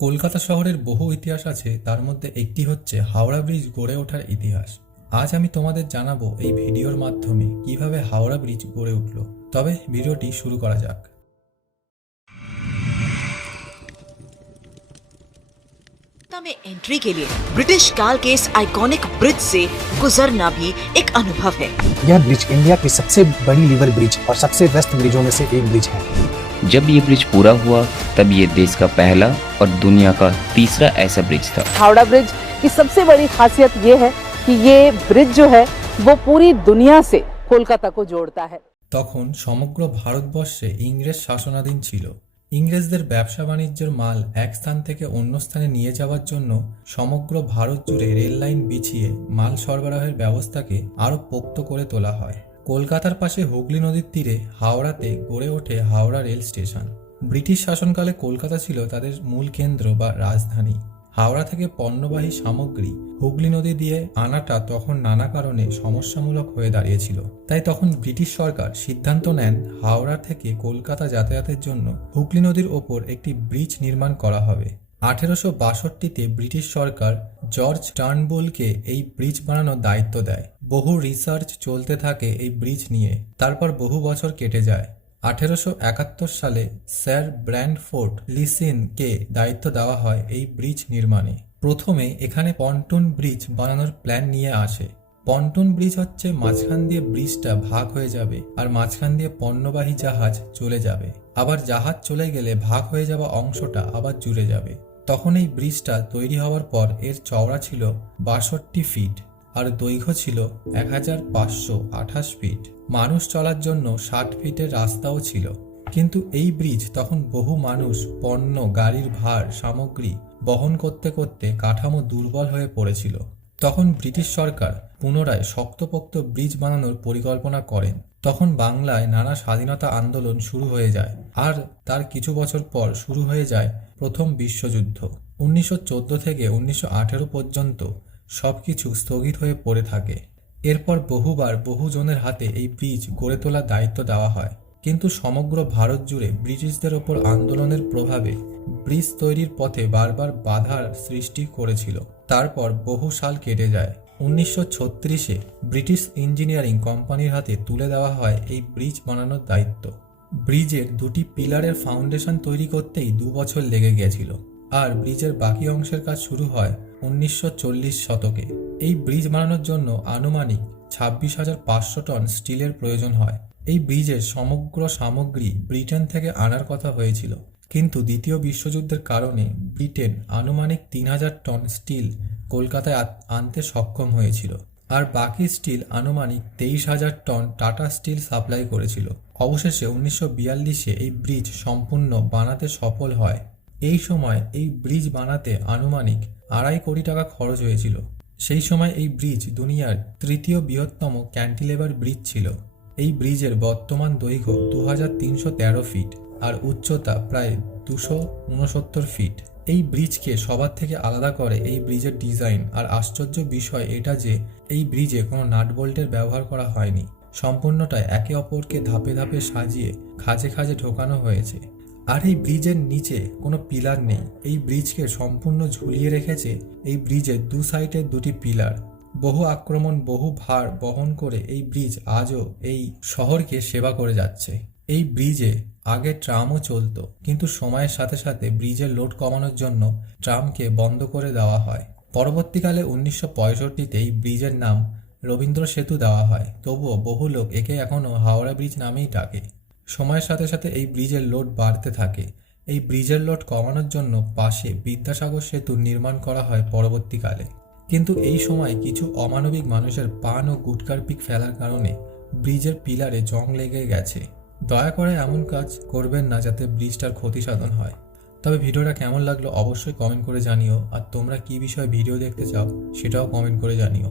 কলকাতা শহরের বহু ইতিহাস আছে তার মধ্যে একটি হচ্ছে হাওড়া ব্রিজ গড়ে ওঠার ইতিহাস আজ আমি তোমাদের জানাবো এই ভিডিওর মাধ্যমে কিভাবে হাওড়া ব্রিজ গড়ে উঠল তবে ভিডিওটি শুরু করা যাক कोलकाता में एंट्री के लिए ब्रिटिश काल के इस आइकॉनिक ब्रिज से गुजरना भी एक अनुभव है यह ब्रिज इंडिया की सबसे बड़ी लीवर ब्रिज और सबसे व्यस्त ब्रिजों में से एक ब्रिज है जब ये ब्रिज पूरा हुआ तब ये देश का पहला और दुनिया का तीसरा ऐसा ब्रिज था हावड़ा ब्रिज की सबसे बड़ी खासियत ये है कि ये ब्रिज जो है वो पूरी दुनिया से कोलकाता को जोड़ता है তখন সমগ্র ভারতবর্ষে ইংরেজ শাসনাধীন ছিল ইংরেজদের ব্যবসা বাণিজ্যের মাল এক স্থান থেকে অন্য স্থানে নিয়ে যাওয়ার জন্য সমগ্র ভারত জুড়ে রেল লাইন বিছিয়ে মাল সরবরাহের ব্যবস্থাকে আরও পোক্ত করে তোলা হয় কলকাতার পাশে হুগলি নদীর তীরে হাওড়াতে গড়ে ওঠে হাওড়া রেল স্টেশন। ব্রিটিশ শাসনকালে কলকাতা ছিল তাদের মূল কেন্দ্র বা রাজধানী। হাওড়া থেকে পণ্যবাহী সামগ্রী হুগলি নদী দিয়ে আনাটা তখন নানা কারণে সমস্যামূলক হয়ে দাঁড়িয়েছিল। তাই তখন ব্রিটিশ সরকার সিদ্ধান্ত নেন হাওড়া থেকে কলকাতা যাতায়াতের জন্য হুগলি নদীর ওপর একটি ব্রিজ নির্মাণ করা হবে। আঠেরোশো বাষট্টিতে ব্রিটিশ সরকার জর্জ টার্নবুলকে এই ব্রিজ বানানোর দায়িত্ব দেয়। বহু রিসার্চ চলতে থাকে এই ব্রিজ নিয়ে। তারপর বহু বছর কেটে যায়। আঠেরোশো একাত্তর সালে স্যার ব্র্যান্ডফোর্ড লিসিনকে দায়িত্ব দেওয়া হয় এই ব্রিজ নির্মাণে। প্রথমে এখানে পন্টুন ব্রিজ বানানোর প্ল্যান নিয়ে আসে। পন্টুন ব্রিজ হচ্ছে মাঝখান দিয়ে ব্রিজটা ভাগ হয়ে যাবে আর মাঝখান দিয়ে পণ্যবাহী জাহাজ চলে যাবে। আবার জাহাজ চলে গেলে ভাগ হয়ে যাওয়া অংশটা আবার জুড়ে যাবে। তখন এই ব্রিজটা তৈরি হওয়ার পর এর চওড়া ছিল বাষট্টি ফিট আর দৈর্ঘ্য ছিল এক হাজার পাঁচশো আঠাশ ফিট। মানুষ চলার জন্য ষাট ফিটের রাস্তাও ছিল। কিন্তু এই ব্রিজ তখন বহু মানুষ, পণ্য, গাড়ির ভার, সামগ্রী বহন করতে করতে কাঠামো দুর্বল হয়ে পড়েছিল। তখন ব্রিটিশ সরকার পুনরায় শক্তপোক্ত ব্রিজ বানানোর পরিকল্পনা করেন। তখন বাংলায় নানা স্বাধীনতা আন্দোলন শুরু হয়ে যায় আর তার কিছু বছর পর শুরু হয়ে যায় প্রথম বিশ্বযুদ্ধ। উনিশশো চোদ্দ থেকে উনিশশো আঠেরো পর্যন্ত সবকিছু স্থগিত হয়ে পড়ে থাকে। এরপর বহুবার বহুজনের হাতে এই ব্রিজ গড়ে তোলার দায়িত্ব দেওয়া হয়। কিন্তু সমগ্র ভারত জুড়ে ব্রিটিশদের ওপর আন্দোলনের প্রভাবে ব্রিজ তৈরির পথে বারবার বাধার সৃষ্টি করেছিল। তারপর বহু সাল কেটে যায়। উনিশশো ছত্রিশে ব্রিটিশ ইঞ্জিনিয়ারিং কোম্পানির হাতে তুলে দেওয়া হয় এই ব্রিজ বানানোর দায়িত্ব। ব্রিজের দুটি পিলারের ফাউন্ডেশন তৈরি করতেই দু বছর লেগে গিয়েছিল আর ব্রিজের বাকি অংশের কাজ শুরু হয় উনিশশো চল্লিশ শতকে। এই ব্রিজ বানানোর জন্য আনুমানিক ছাব্বিশ হাজার পাঁচশো টন স্টিলের প্রয়োজন হয়। এই ব্রিজের সমগ্র সামগ্রী ব্রিটেন থেকে আনার কথা হয়েছিল। কিন্তু দ্বিতীয় বিশ্বযুদ্ধের কারণে ব্রিটেন আনুমানিক তিন হাজার টন স্টিল কলকাতায় আনতে সক্ষম হয়েছিল। আর বাকি স্টিল আনুমানিক তেইশ হাজার টন টাটা স্টিল সাপ্লাই করেছিল। অবশেষে উনিশশো বিয়াল্লিশে এই ব্রিজ সম্পূর্ণ বানাতে সফল হয়। এই সময় এই ব্রিজ বানাতে আনুমানিক আড়াই কোটি টাকা খরচ হয়েছিল। সেই সময় এই ব্রিজ দুনিয়ার তৃতীয় বৃহত্তম ক্যান্টিলেভার ব্রিজ ছিল। এই ব্রিজের বর্তমান দৈর্ঘ্য দু হাজার তিনশো তেরো ফিট আর উচ্চতা প্রায় দুশো ফিট। এই ব্রিজকে সবার থেকে আলাদা করে এই ব্রিজের ডিজাইন আর আশ্চর্য বিষয় এটা যে এই ব্রিজে কোনো নাট বোল্টের ব্যবহার করা হয়নি। সম্পূর্ণটাই একে অপরকে ধাপে ধাপে সাজিয়ে খাঁজে খাঁজে ঢোকানো হয়েছে। আর এই ব্রিজের নিচে কোনো পিলার নেই। এই ব্রিজকে সম্পূর্ণ ঝুলিয়ে রেখেছে এই ব্রিজের দু সাইডের দুটি পিলার। বহু আক্রমণ, বহু ভার বহন করে এই ব্রিজ আজও এই শহরকে সেবা করে যাচ্ছে। এই ব্রিজে আগে ট্রামও চলতো, কিন্তু সময়ের সাথে সাথে ব্রিজের লোড কমানোর জন্য ট্রামকে বন্ধ করে দেওয়া হয়। পরবর্তীকালে উনিশশো পঁয়ষট্টিতে এই ব্রিজের নাম রবীন্দ্র সেতু দেওয়া হয়। তবুও বহু লোক একে এখনও হাওড়া ব্রিজ নামেই ডাকে। সময়ের সাথে সাথে এই ব্রিজের লোড বাড়তে থাকে। এই ব্রিজের লোড কমানোর জন্য পাশে বিদ্যাসাগর সেতু নির্মাণ করা হয় পরবর্তীকালে। কিন্তু এই সময় কিছু অমানবিক মানুষের পান ও গুটকার পিক ফেলার কারণে ব্রিজের পিলারে জং লেগে গেছে। দয়া করে এমন কাজ করবেন না যাতে ব্রিজটার ক্ষতি সাধন হয়। তবে ভিডিওটা কেমন লাগল অবশ্যই কমেন্ট করে জানিও। আর তোমরা কী বিষয়ে ভিডিও দেখতে চাও, সেটাও কমেন্ট করে জানিও।